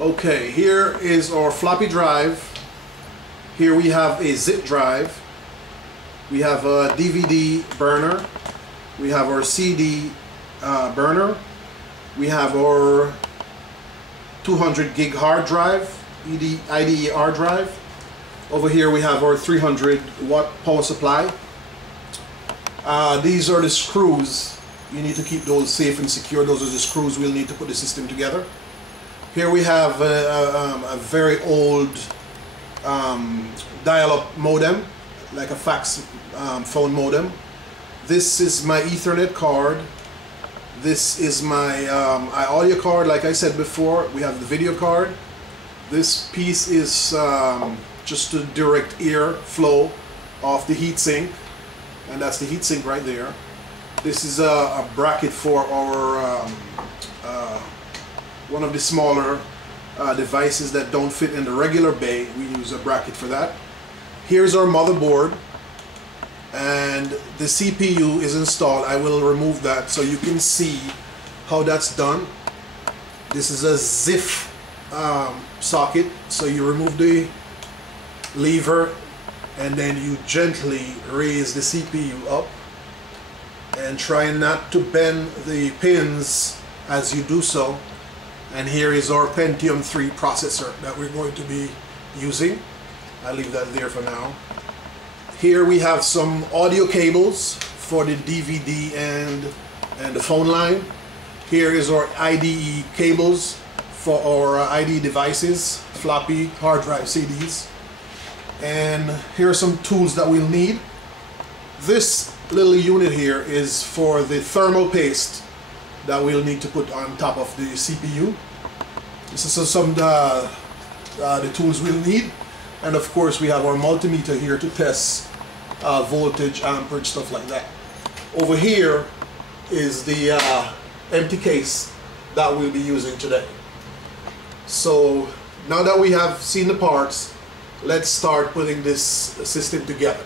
Okay, here is our floppy drive. Here we have a zip drive. We have a DVD burner. We have our CD burner. We have our 200 gig hard drive, IDE hard drive. Over here we have our 300 watt power supply. These are the screws. You need to keep those safe and secure. Those are the screws we'll need to put the system together. Here we have a very old dial-up modem, like a fax phone modem. This is my Ethernet card. This is my audio card. Like I said before, we have the video card. This piece is just a direct air flow off the heatsink, and that's the heatsink right there. This is a bracket for our one of the smaller devices that don't fit in the regular bay. We use a bracket for that. Here's our motherboard, and the CPU is installed. I will remove that so you can see how that's done. This is a ZIF socket, so you remove the lever and then you gently raise the CPU up and try not to bend the pins as you do so. And here is our Pentium 3 processor that we're going to be using. I'll leave that there for now. Here we have some audio cables for the DVD and the phone line. Here is our IDE cables for our IDE devices, floppy, hard drive, CDs. And here are some tools that we'll need. This little unit here is for the thermal paste that we'll need to put on top of the CPU. This is some the tools we'll need. And of course we have our multimeter here to test voltage, amperage, stuff like that. Over here is the empty case that we'll be using today. So now that we have seen the parts, let's start putting this system together.